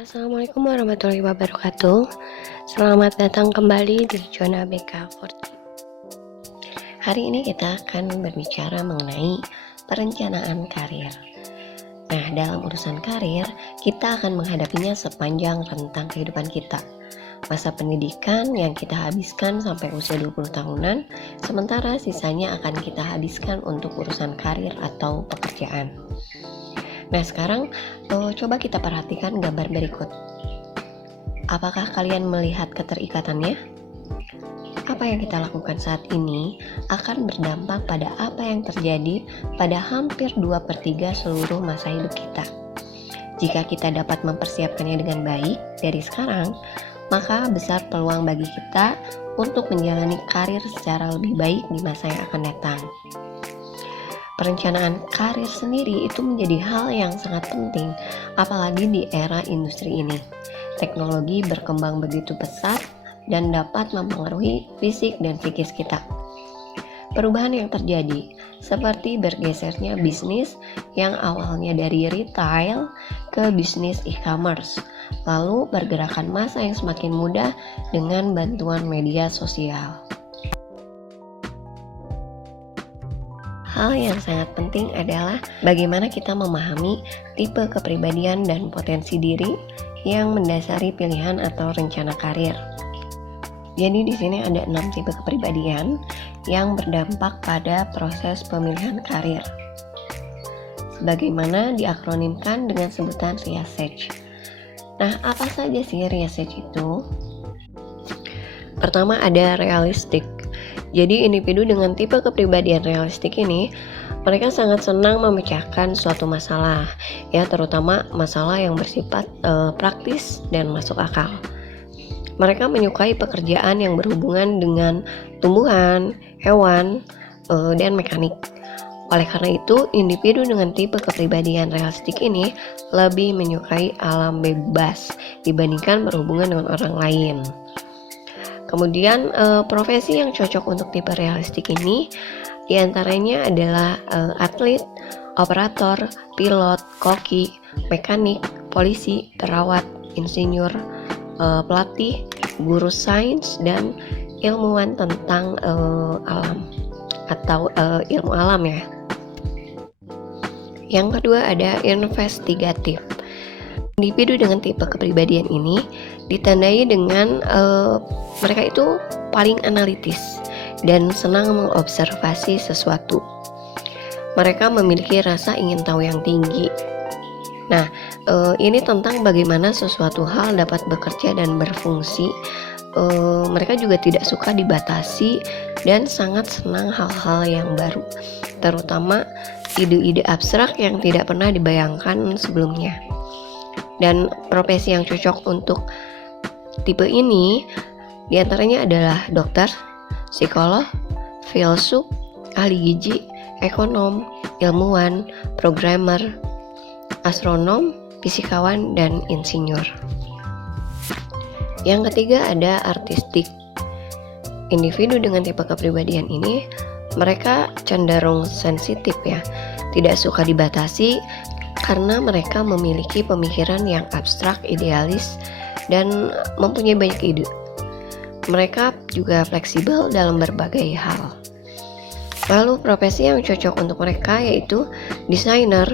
Assalamualaikum warahmatullahi wabarakatuh. Selamat datang kembali di Zona BK40. Hari ini kita akan berbicara mengenai perencanaan karir. Nah, dalam urusan karir, kita akan menghadapinya sepanjang rentang kehidupan kita. Masa pendidikan yang kita habiskan sampai usia 20 tahunan, sementara sisanya akan kita habiskan untuk urusan karir atau pekerjaan. Nah, sekarang coba kita perhatikan gambar berikut. Apakah kalian melihat keterikatannya? Apa yang kita lakukan saat ini akan berdampak pada apa yang terjadi pada hampir 2/3 seluruh masa hidup kita. Jika kita dapat mempersiapkannya dengan baik dari sekarang, maka besar peluang bagi kita untuk menjalani karir secara lebih baik di masa yang akan datang. Perencanaan karir sendiri itu menjadi hal yang sangat penting, apalagi di era industri ini. Teknologi berkembang begitu pesat dan dapat mempengaruhi fisik dan psikis kita. Perubahan yang terjadi, seperti bergesernya bisnis yang awalnya dari retail ke bisnis e-commerce, lalu pergerakan massa yang semakin mudah dengan bantuan media sosial. Hal yang sangat penting adalah bagaimana kita memahami tipe kepribadian dan potensi diri yang mendasari pilihan atau rencana karir. Jadi di sini ada 6 tipe kepribadian yang berdampak pada proses pemilihan karir. Sebagaimana diakronimkan dengan sebutan RIASEC. Nah, apa saja sih RIASEC itu? Pertama ada realistik. Jadi individu dengan tipe kepribadian realistik ini, mereka sangat senang memecahkan suatu masalah, ya terutama masalah yang bersifat praktis dan masuk akal. Mereka menyukai pekerjaan yang berhubungan dengan tumbuhan, hewan, dan mekanik. Oleh karena itu, individu dengan tipe kepribadian realistik ini lebih menyukai alam bebas dibandingkan berhubungan dengan orang lain. Kemudian profesi yang cocok untuk tipe realistik ini diantaranya adalah atlet, operator, pilot, koki, mekanik, polisi, perawat, insinyur, pelatih, guru sains, dan ilmuwan tentang alam atau ilmu alam ya. Yang kedua ada investigatif. Individu dengan tipe kepribadian ini ditandai dengan mereka itu paling analitis dan senang mengobservasi sesuatu. Mereka memiliki rasa ingin tahu yang tinggi. Nah, ini tentang bagaimana sesuatu hal dapat bekerja dan berfungsi. Mereka juga tidak suka dibatasi dan sangat senang hal-hal yang baru, terutama ide-ide abstrak yang tidak pernah dibayangkan sebelumnya. Dan profesi yang cocok untuk tipe ini diantaranya adalah dokter, psikolog, filsuf, ahli gizi, ekonom, ilmuwan, programmer, astronom, fisikawan, dan insinyur. Yang ketiga ada artistik. Individu dengan tipe kepribadian ini, mereka cenderung sensitif ya, tidak suka dibatasi karena mereka memiliki pemikiran yang abstrak, idealis, dan mempunyai banyak ide. Mereka juga fleksibel dalam berbagai hal. Lalu profesi yang cocok untuk mereka yaitu desainer,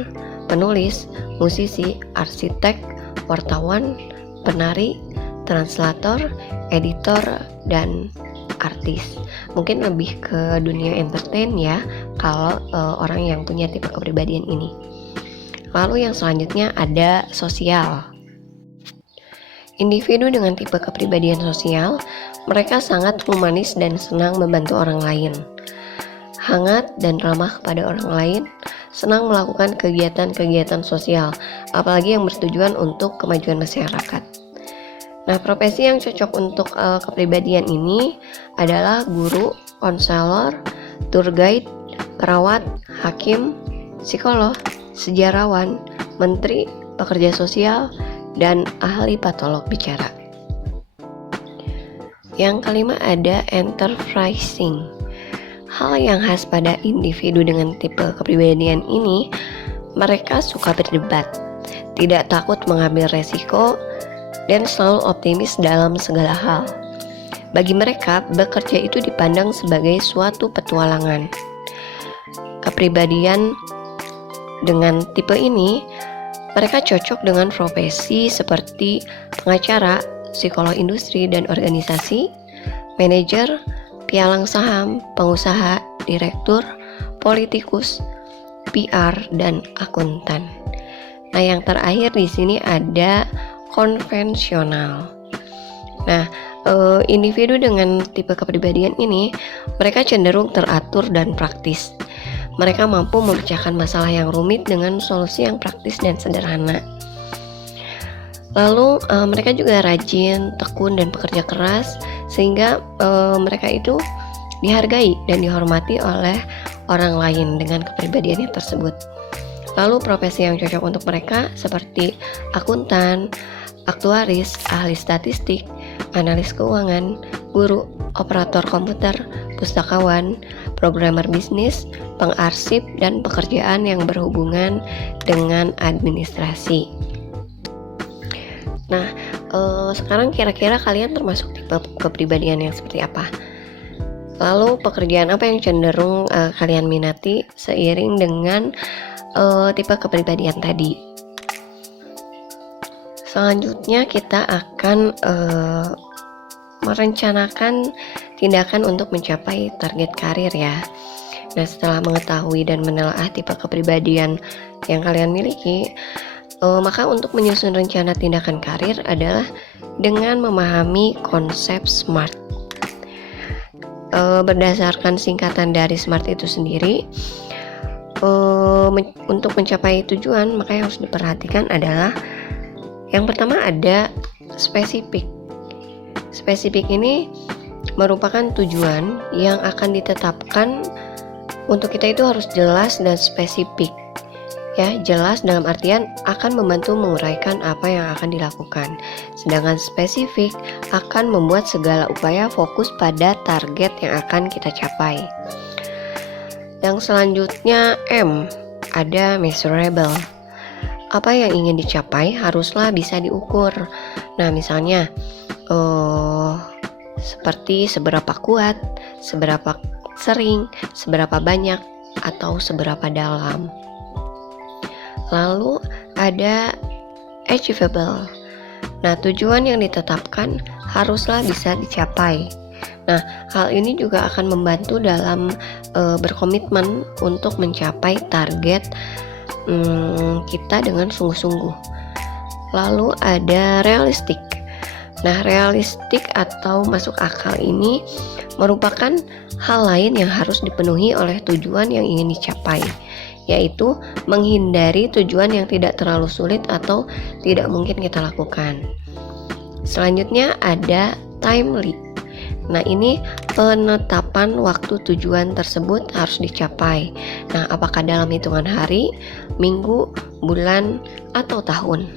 penulis, musisi, arsitek, wartawan, penari, translator, editor, dan artis. Mungkin lebih ke dunia entertain ya kalau orang yang punya tipe kepribadian ini. Lalu yang selanjutnya ada sosial. Individu dengan tipe kepribadian sosial, mereka sangat humanis dan senang membantu orang lain. Hangat dan ramah kepada orang lain, senang melakukan kegiatan-kegiatan sosial, apalagi yang bertujuan untuk kemajuan masyarakat. Nah, profesi yang cocok untuk kepribadian ini adalah guru, konselor, tour guide, perawat, hakim, psikolog, sejarawan, menteri, pekerja sosial, dan ahli patolog bicara. Yang kelima ada enterprising. Hal yang khas pada individu dengan tipe kepribadian ini, mereka suka berdebat, tidak takut mengambil resiko, dan selalu optimis dalam segala hal. Bagi mereka, bekerja itu dipandang sebagai suatu petualangan. Kepribadian dengan tipe ini, mereka cocok dengan profesi seperti pengacara, psikolog industri dan organisasi, manajer, pialang saham, pengusaha, direktur, politikus, PR, dan akuntan. Nah, yang terakhir di sini ada konvensional. Nah, individu dengan tipe kepribadian ini, mereka cenderung teratur dan praktis. Mereka mampu memecahkan masalah yang rumit dengan solusi yang praktis dan sederhana. Lalu mereka juga rajin, tekun, dan pekerja keras, sehingga mereka itu dihargai dan dihormati oleh orang lain dengan kepribadiannya tersebut. Lalu profesi yang cocok untuk mereka seperti akuntan, aktuaris, ahli statistik, analis keuangan, guru, operator komputer, pustakawan, programmer bisnis, pengarsip, dan pekerjaan yang berhubungan dengan administrasi. Nah, sekarang kira-kira kalian termasuk tipe kepribadian yang seperti apa? Lalu pekerjaan apa yang cenderung kalian minati seiring dengan tipe kepribadian tadi? Selanjutnya kita akan merencanakan tindakan untuk mencapai target karir ya. Nah, setelah mengetahui dan menelaah tipe kepribadian yang kalian miliki, maka untuk menyusun rencana tindakan karir adalah dengan memahami konsep SMART. Berdasarkan singkatan dari SMART itu sendiri, untuk mencapai tujuan, maka yang harus diperhatikan adalah yang pertama ada spesifik. Spesifik ini merupakan tujuan yang akan ditetapkan. Untuk kita itu harus jelas dan spesifik. Ya, jelas dalam artian akan membantu menguraikan apa yang akan dilakukan. Sedangkan spesifik akan membuat segala upaya fokus pada target yang akan kita capai. Yang selanjutnya M, ada measurable. Apa yang ingin dicapai haruslah bisa diukur. Nah, misalnya seperti seberapa kuat, seberapa sering, seberapa banyak, atau seberapa dalam. Lalu ada achievable. Nah, tujuan yang ditetapkan haruslah bisa dicapai. Nah, hal ini juga akan membantu dalam berkomitmen untuk mencapai target kita dengan sungguh-sungguh. Lalu ada realistik. Nah, realistik atau masuk akal ini merupakan hal lain yang harus dipenuhi oleh tujuan yang ingin dicapai, yaitu menghindari tujuan yang tidak terlalu sulit atau tidak mungkin kita lakukan. Selanjutnya ada timely. Nah, ini penetapan waktu tujuan tersebut harus dicapai. Nah, apakah dalam hitungan hari, minggu, bulan, atau tahun?